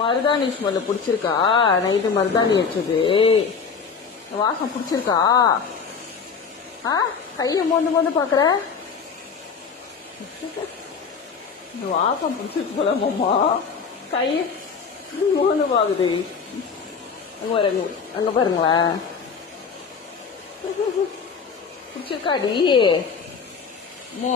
மருதாணி ஸ்மெல்லு பிடிச்சிருக்கா? நைட்டு மருதாணி வச்சது வாசம் பிடிச்சிருக்கா? கையை மோந்து பார்க்குற வாசம் பிடிச்சிருக்கு போல மாமா. கையை மோந்து பாக்குது. அங்க பாருங்க, அங்க பாருங்களேன். பிடிச்சிருக்காடி மோ?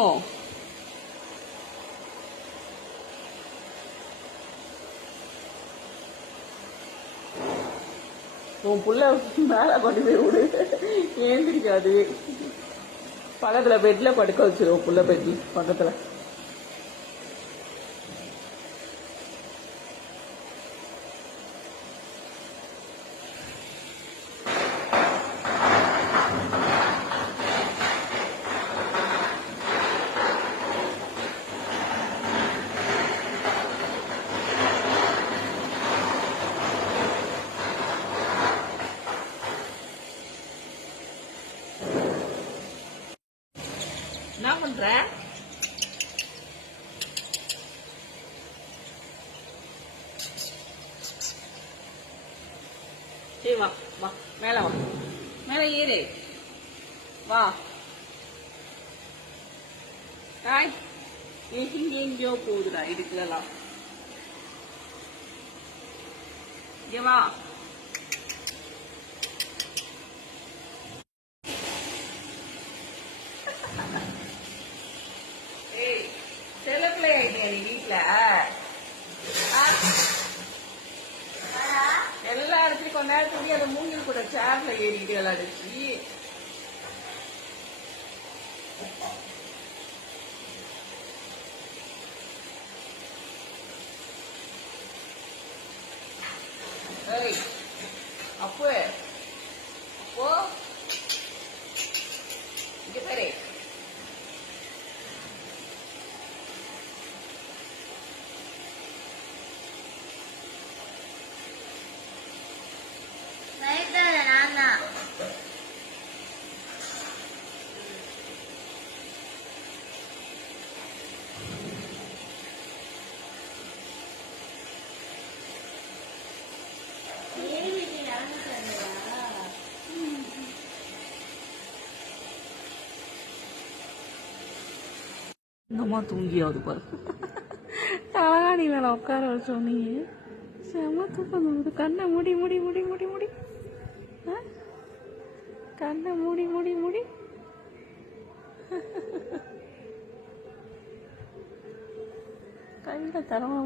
உன் புள்ள மேலே கொண்டு போய் விடு, ஏந்திரிக்காது. பக்கத்தில் பெட்டில் படுக்க வச்சிருவோம், புள்ள பெட்டி பக்கத்தில். என்ன பண்ற? சரி வா வா, மேல வா, மேல ஏறு வா. ஹாய், எங்கேயோ போகுதுடா இதுக்குலாம். இங்க வா. செலவுல வீட்டுல எல்லா இடத்துலயும் கொஞ்ச நேரத்துக்கு அந்த மூங்கில் கூட சேர்ல ஏறிக்கிட்டு விளையாடுச்சு. அப்போ அப்போ இங்க பாரு. என்னம்மா தூங்கியாவது பாரு. தலகாணி மேல உட்கார வச்சோன்னே செம்ம தூக்கம் தூங்குது. கண்ணை மூடி மூடி மூடி மூடி மூடி கண்ணை மூடி மூடி மூடி கையில தரமா